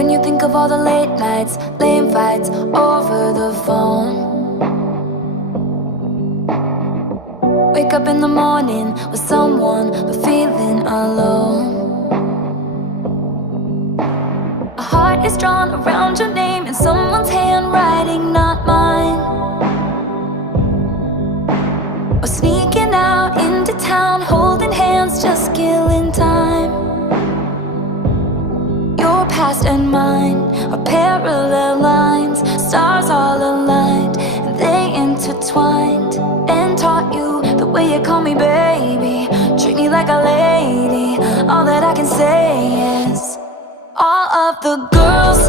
When you think of all the late nights, lame fights over the phone. Wake up in the morning with someone but feeling alone. A heart is drawn around your name in someone's handwriting, not mine. Or sneaking out into town, holding hands, just killing time. Your past and mine are parallel lines, stars all aligned, and they intertwined. And taught you the way you call me baby, treat me like a lady. All that I can say is all of the girls